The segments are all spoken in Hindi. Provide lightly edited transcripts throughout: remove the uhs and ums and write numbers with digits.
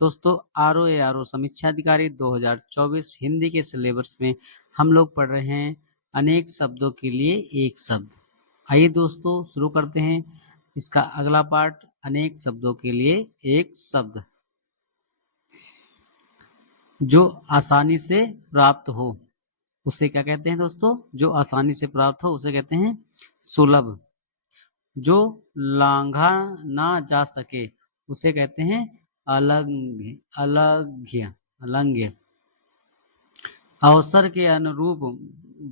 दोस्तों आर ओ समीक्षा अधिकारी 2024 हिंदी के सिलेबस में हम लोग पढ़ रहे हैं अनेक शब्दों के लिए एक शब्द। आइए दोस्तों शुरू करते हैं इसका अगला पार्ट, अनेक शब्दों के लिए एक शब्द। जो आसानी से प्राप्त हो उसे क्या कहते हैं दोस्तों? जो आसानी से प्राप्त हो उसे कहते हैं सुलभ। जो लांघा ना जा सके उसे कहते हैं अलंघ्य अलंघ्य अलंघ्य। अवसर के अनुरूप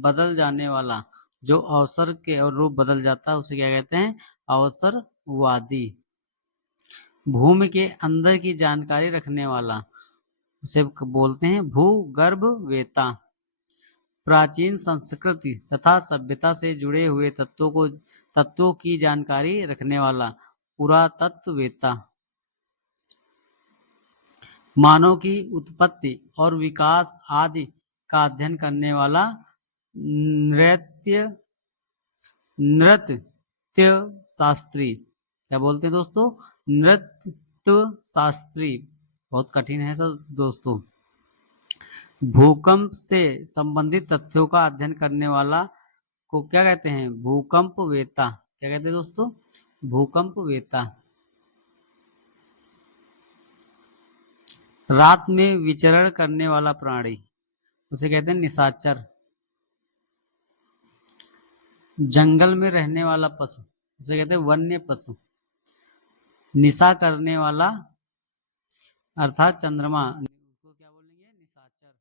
बदल जाने वाला, जो अवसर के अनुरूप बदल जाता है उसे क्या कहते हैं? अवसरवादी। भूमि के अंदर की जानकारी रखने वाला उसे बोलते हैं भूगर्भवेत्ता। प्राचीन संस्कृति तथा सभ्यता से जुड़े हुए तत्वों की जानकारी रखने वाला पुरातत्ववेत्ता। मानव की उत्पत्ति और विकास आदि का अध्ययन करने वाला नृत्य शास्त्री। क्या बोलते हैं दोस्तों? नृत्य शास्त्री। बहुत कठिन है सर दोस्तों। भूकंप से संबंधित तथ्यों का अध्ययन करने वाला को क्या कहते हैं? भूकंपवेत्ता। क्या कहते हैं दोस्तों? भूकंपवेत्ता। रात में विचरण करने वाला प्राणी उसे कहते हैं निशाचर। जंगल में रहने वाला पशु उसे कहते हैं वन्य पशु। निशा करने वाला अर्थात चंद्रमा उसको क्या बोलेंगे? निशाचर।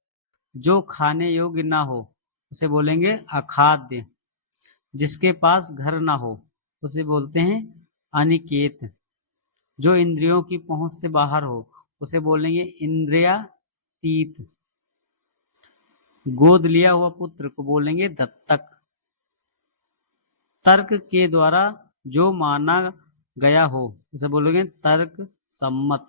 जो खाने योग्य ना हो उसे बोलेंगे अखाद्य। जिसके पास घर ना हो उसे बोलते हैं अनिकेत। जो इंद्रियों की पहुंच से बाहर हो उसे बोलेंगे इंद्रियातीत। गोद लिया हुआ पुत्र को बोलेंगे दत्तक। तर्क के द्वारा जो माना गया हो उसे बोलेंगे तर्क सम्मत।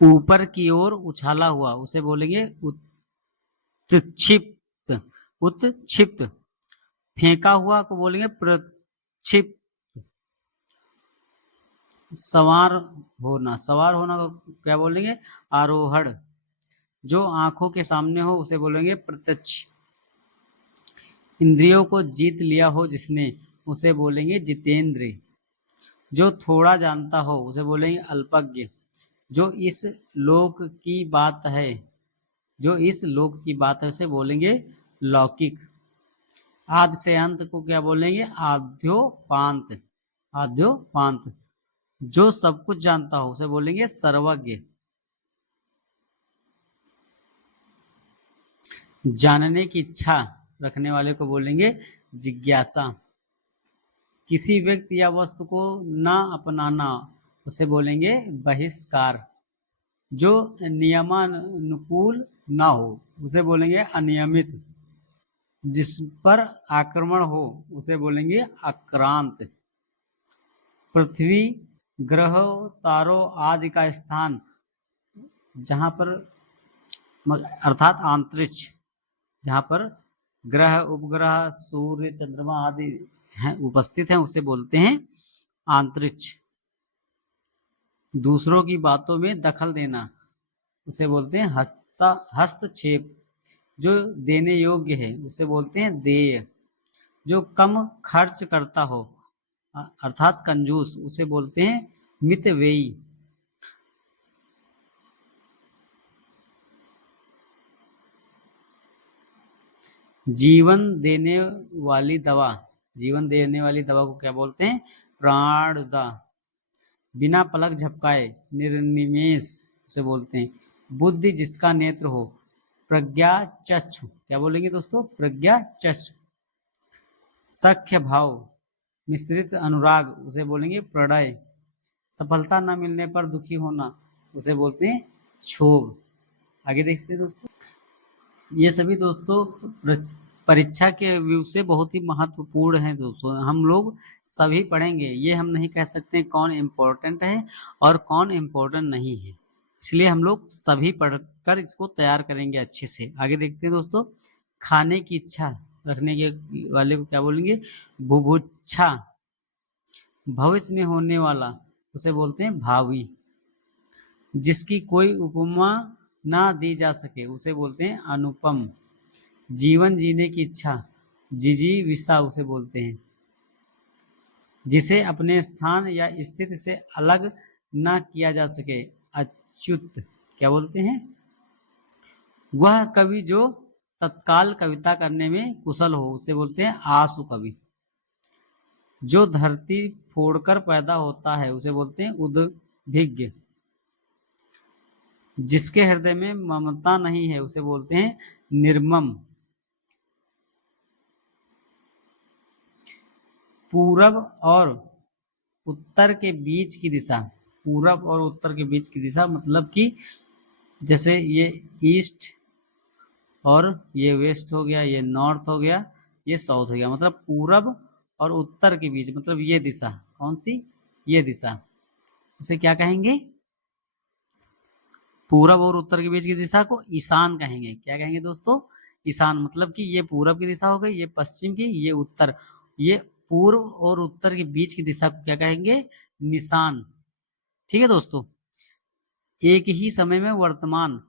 ऊपर की ओर उछाला हुआ उसे बोलेंगे उत्क्षिप्त। उत्क्षिप्त। फेंका हुआ को बोलेंगे प्रक्षिप्त। सवार होना को क्या बोलेंगे? आरोहण। जो आंखों के सामने हो उसे बोलेंगे प्रत्यक्ष। इंद्रियों को जीत लिया हो जिसने उसे बोलेंगे जितेंद्र। जो थोड़ा जानता हो उसे बोलेंगे अल्पज्ञ। जो इस लोक की बात है उसे बोलेंगे लौकिक। आदि से अंत को क्या बोलेंगे? आद्योपांत। आद्योपांत। जो सब कुछ जानता हो उसे बोलेंगे सर्वज्ञ। जानने की इच्छा रखने वाले को बोलेंगे जिज्ञासा। किसी व्यक्ति या वस्तु को ना अपनाना उसे बोलेंगे बहिष्कार। जो नियमानुकूल ना हो उसे बोलेंगे अनियमित। जिस पर आक्रमण हो उसे बोलेंगे आक्रांत। पृथ्वी, ग्रहों, तारों आदि का स्थान जहां पर अर्थात अंतरिक्ष, जहां पर ग्रह, उपग्रह, सूर्य, चंद्रमा आदि उपस्थित हैं उसे बोलते हैं अंतरिक्ष। दूसरों की बातों में दखल देना उसे बोलते हैं हस्तक्षेप। जो देने योग्य है उसे बोलते हैं देय। जो कम खर्च करता हो अर्थात कंजूस उसे बोलते हैं मितव्ययी। जीवन देने वाली दवा को क्या बोलते हैं? प्राणदा। बिना पलक झपकाए निर्निमेष उसे बोलते हैं बुद्धि जिसका नेत्र हो प्रज्ञा चक्षु। क्या बोलेंगे दोस्तों? प्रज्ञा चक्षु। सख्य भाव मिश्रित अनुराग उसे बोलेंगे प्रणय। सफलता न मिलने पर दुखी होना उसे बोलते हैं क्षोभ। आगे देखते हैं दोस्तों। ये सभी दोस्तों परीक्षा के व्यू से बहुत ही महत्वपूर्ण है दोस्तों। हम लोग सभी पढ़ेंगे, ये हम नहीं कह सकते कौन इम्पोर्टेंट है और कौन इम्पोर्टेंट नहीं है, इसलिए हम लोग सभी पढ़कर इसको तैयार करेंगे अच्छे से। आगे देखते हैं दोस्तों। खाने की इच्छा रखने के वाले को क्या बोलेंगे? बुभुक्षा। भविष्य में होने वाला उसे बोलते हैं भावी। जिसकी कोई उपमा ना दी जा सके उसे बोलते हैं अनुपम। जीवन जीने की इच्छा जिजीविषा उसे बोलते हैं। जिसे अपने स्थान या स्थिति से अलग ना किया जा सके अच्युत क्या बोलते हैं? वह कवि जो तत्काल कविता करने में कुशल हो उसे बोलते हैं आशु कवि। जो धरती फोड़कर पैदा होता है उसे बोलते हैं उद्भिज्ञ। जिसके हृदय में ममता नहीं है उसे बोलते हैं निर्मम। पूरब और उत्तर के बीच की दिशा, पूरब और उत्तर के बीच की दिशा मतलब कि जैसे ये ईस्ट और ये वेस्ट हो गया, ये नॉर्थ हो गया, ये साउथ हो गया, मतलब पूरब और उत्तर के बीच मतलब ये दिशा कौन सी? ये दिशा उसे क्या कहेंगे? पूरब और उत्तर के बीच की दिशा को ईशान कहेंगे। क्या कहेंगे दोस्तों? ईशान। मतलब कि ये पूरब की दिशा हो गई, ये पश्चिम की, ये उत्तर। ये पूर्व और उत्तर के बीच की दिशा को क्या कहेंगे? निशान। ठीक है दोस्तों। एक ही समय में वर्तमान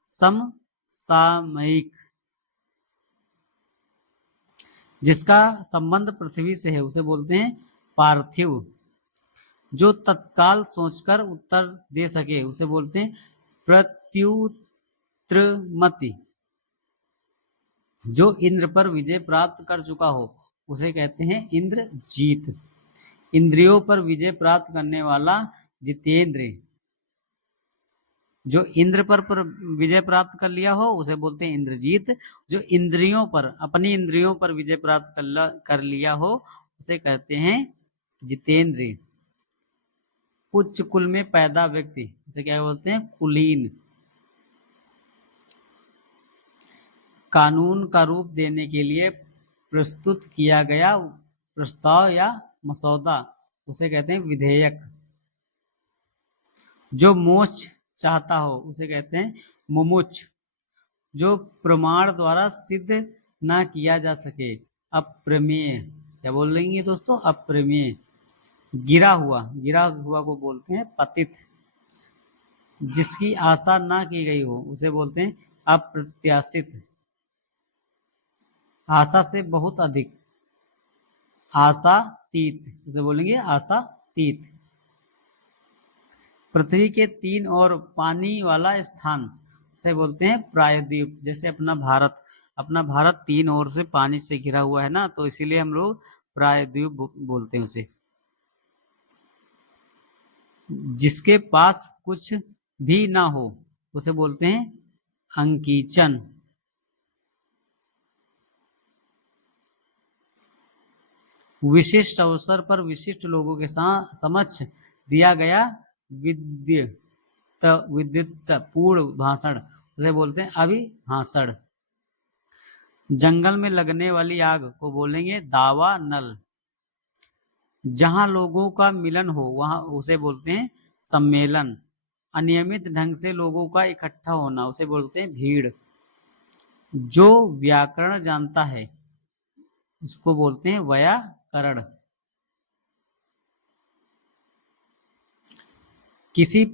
समसामयिक। जिसका संबंध पृथ्वी से है उसे बोलते हैं पार्थिव। जो तत्काल सोचकर उत्तर दे सके उसे बोलते हैं प्रत्युत्रमति। जो इंद्र पर विजय प्राप्त कर चुका हो उसे कहते हैं इंद्रजीत। इंद्रियों पर विजय प्राप्त करने वाला जितेंद्र। जो इंद्र पर विजय प्राप्त कर लिया हो उसे बोलते हैं इंद्रजीत। जो इंद्रियों पर, अपनी इंद्रियों पर विजय प्राप्त कर लिया हो उसे कहते हैं जितेंद्र। उच्च कुल में पैदा व्यक्ति उसे क्या बोलते हैं? कुलीन। कानून का रूप देने के लिए प्रस्तुत किया गया प्रस्ताव या मसौदा उसे कहते हैं विधेयक। जो मोक्ष चाहता हो उसे कहते हैं मुमुक्ष। जो प्रमाण द्वारा सिद्ध ना किया जा सके अप्रमेय। क्या बोलेंगे दोस्तों? अप्रमेय। गिरा हुआ को बोलते हैं पतित। जिसकी आशा ना की गई हो उसे बोलते हैं अप्रत्याशित। आशा से बहुत अधिक आशातीत उसे बोलेंगे आशातीत। पृथ्वी के तीन और पानी वाला स्थान उसे बोलते हैं प्रायद्वीप। जैसे अपना भारत तीन ओर से पानी से घिरा हुआ है ना, तो इसीलिए हम लोग प्रायद्वीप बोलते हैं उसे। जिसके पास कुछ भी ना हो उसे बोलते हैं अंकीचन। विशिष्ट अवसर पर विशिष्ट लोगों के समक्ष दिया गया विद्युतपूर्ण भाषण उसे बोलते हैं अभिभाषण। जंगल में लगने वाली आग को बोलेंगे दावा नल। जहां लोगों का मिलन हो वहां उसे बोलते हैं सम्मेलन। अनियमित ढंग से लोगों का इकट्ठा होना उसे बोलते हैं भीड़। जो व्याकरण जानता है उसको बोलते हैं व्याकरण। किसी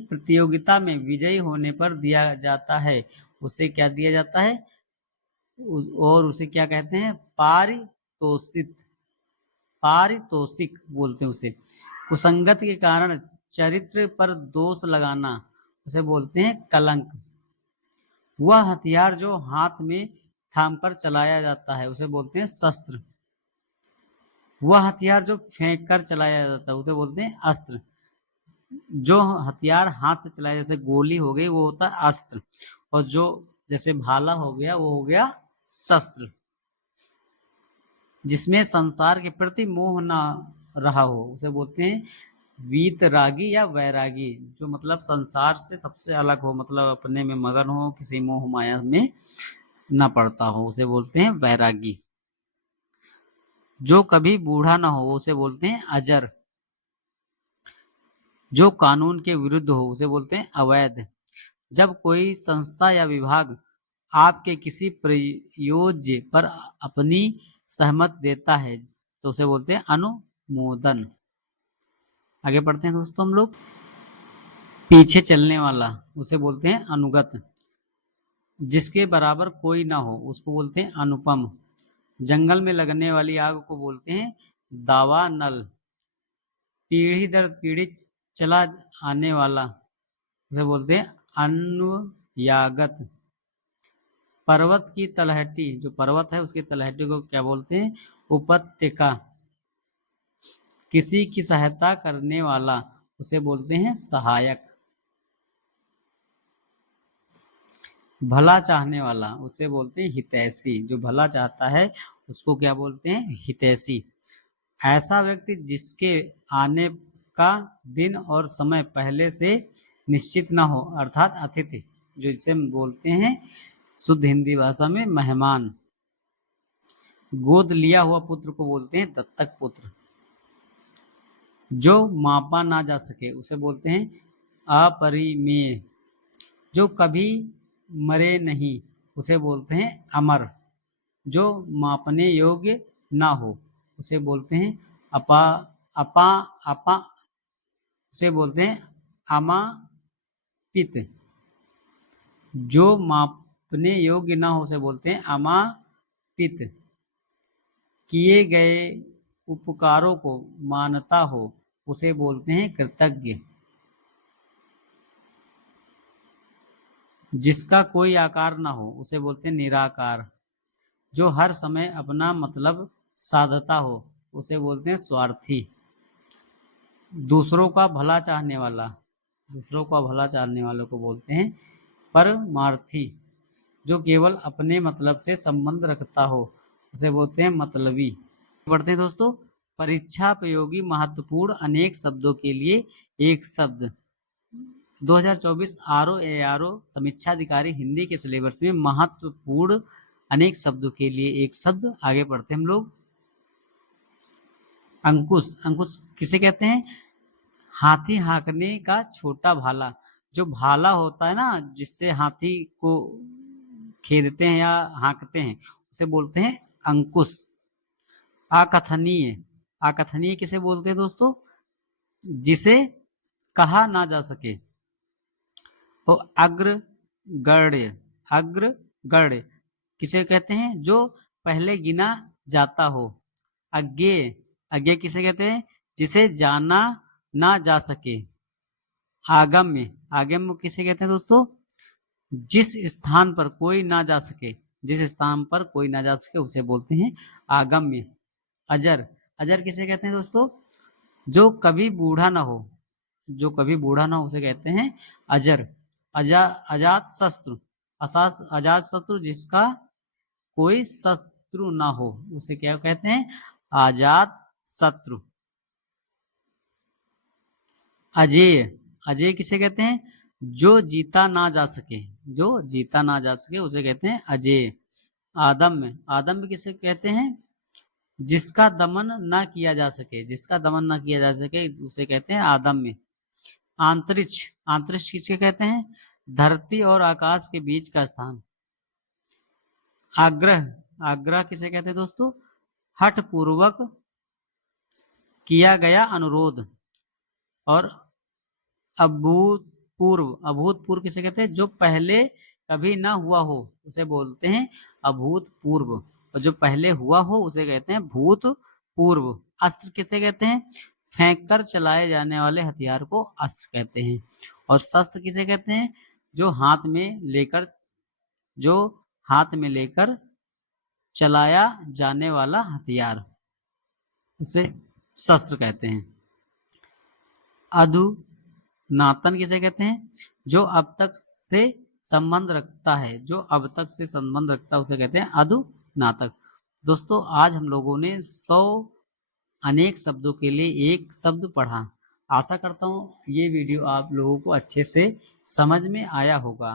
प्रतियोगिता में विजयी होने पर दिया जाता है उसे क्या दिया जाता है? और उसे क्या कहते हैं? पारितोषिक बोलते हैं उसे। कुसंगत के कारण चरित्र पर दोष लगाना उसे बोलते हैं कलंक। वह हथियार जो हाथ में थामकर चलाया जाता है उसे बोलते हैं शस्त्र। वह हथियार जो फेंक कर चलाया जाता है उसे बोलते हैं अस्त्र। जो हथियार हाथ से चलाया, जैसे गोली हो गई वो होता है अस्त्र, और जो जैसे भाला हो गया वो हो गया शस्त्र। जिसमें संसार के प्रति मोह ना रहा हो उसे बोलते हैं वीतरागी या वैरागी। जो मतलब संसार से सबसे अलग हो, मतलब अपने में मगन हो, किसी मोह माया में ना पड़ता हो उसे बोलते हैं वैरागी। जो कभी बूढ़ा ना हो उसे बोलते हैं अजर। जो कानून के विरुद्ध हो उसे बोलते हैं अवैध। जब कोई संस्था या विभाग आपके किसी प्रयोज्य पर अपनी सहमत देता है तो उसे बोलते हैं अनुमोदन। आगे पढ़ते हैं दोस्तों हम लोग। पीछे चलने वाला उसे बोलते हैं अनुगत। जिसके बराबर कोई ना हो उसको बोलते हैं अनुपम। जंगल में लगने वाली आग को बोलते हैं दावानल। पीढ़ी दर पीढ़ी चला आने वाला उसे बोलते हैं अनुयागत। पर्वत की तलहटी, जो पर्वत है उसकी तलहटी को क्या बोलते हैं उपत्यका। किसी की सहायता करने वाला उसे बोलते हैं सहायक। भला चाहने वाला उसे बोलते हैं हितैषी। जो भला चाहता है उसको क्या बोलते हैं हितैषी। ऐसा व्यक्ति जिसके आने का दिन और समय पहले से निश्चित ना हो, अर्थात अतिथि, जो इसे हम बोलते हैं शुद्ध हिंदी भाषा में मेहमान। गोद लिया हुआ पुत्र को बोलते हैं दत्तक पुत्र। जो मापा ना जा सके उसे बोलते हैं अपरिमेय। जो कभी मरे नहीं उसे बोलते हैं अमर। जो मापने योग्य ना हो उसे बोलते हैं अपा अपा अपा उसे बोलते हैं अमापित। जो मापने योग्य ना हो उसे बोलते हैं अमापित। किए गए उपकारों को मानता हो उसे बोलते हैं कृतज्ञ। जिसका कोई आकार ना हो उसे बोलते हैं निराकार। जो हर समय अपना मतलब साधता हो उसे बोलते हैं स्वार्थी। दूसरों का भला चाहने वाला, दूसरों का भला चाहने वालों को बोलते हैं परमार्थी। जो केवल अपने मतलब से संबंध रखता हो उसे बोलते हैं मतलबी। पढ़ते हैं दोस्तों। परीक्षापयोगी महत्वपूर्ण अनेक शब्दों के लिए एक शब्द। 2024 आरओ समीक्षा अधिकारी हिंदी के सिलेबस में महत्वपूर्ण अनेक शब्दों के लिए एक शब्द। आगे पढ़ते हैं हम लोग। अंकुश। अंकुश किसे कहते हैं हाथी हाँकने का छोटा भाला। जो भाला होता है ना जिससे हाथी को खेदते हैं या हाँकते हैं उसे बोलते हैं अंकुश। अकथनीय। अकथनीय किसे बोलते हैं दोस्तों जिसे कहा ना जा सके। तो अग्रगण्य। अग्रगण्य किसे कहते हैं जो पहले गिना जाता हो। अज्ञेय। अज्ञेय किसे कहते हैं जिसे जाना ना जा सके। आगम्य। आगम्य किसे कहते हैं दोस्तों जिस स्थान पर कोई ना जा सके। जिस स्थान पर कोई ना जा सके उसे बोलते हैं आगम्य। अजर। अजर किसे कहते हैं दोस्तों जो कभी बूढ़ा ना हो। जो कभी बूढ़ा ना हो उसे कहते हैं अजर। अजात शत्रु। अजात शत्रु जिसका कोई शत्रु ना हो उसे क्या कहते हैं अजात शत्रु। अजेय। अजेय किसे कहते हैं जो जीता ना जा सके। जो जीता ना जा सके उसे कहते हैं अजेय। आदम्य। आदम्य किसे कहते हैं जिसका दमन ना किया जा सके। जिसका दमन ना किया जा सके उसे कहते हैं आदम्य। अंतरिक्ष। अंतरिक्ष किसे कहते हैं धरती और आकाश के बीच का स्थान। आग्रह। आग्रह किसे कहते हैं दोस्तों हठ पूर्वक किया गया अनुरोध। और अभूतपूर्व। अभूतपूर्व किसे कहते हैं जो पहले कभी ना हुआ हो उसे बोलते हैं अभूतपूर्व। और जो पहले हुआ हो उसे कहते हैं भूतपूर्व। अस्त्र किसे कहते हैं फेंक कर चलाए जाने वाले हथियार को अस्त्र कहते हैं। और शस्त्र किसे कहते हैं जो हाथ में लेकर चलाया जाने वाला हथियार उसे शस्त्र कहते हैं। अधुनातन किसे कहते हैं जो अब तक से संबंध रखता है। जो अब तक से संबंध रखता है उसे कहते हैं अधुनातक। दोस्तों आज हम लोगों ने 100 अनेक शब्दों के लिए एक शब्द पढ़ा। आशा करता हूँ ये वीडियो आप लोगों को अच्छे से समझ में आया होगा।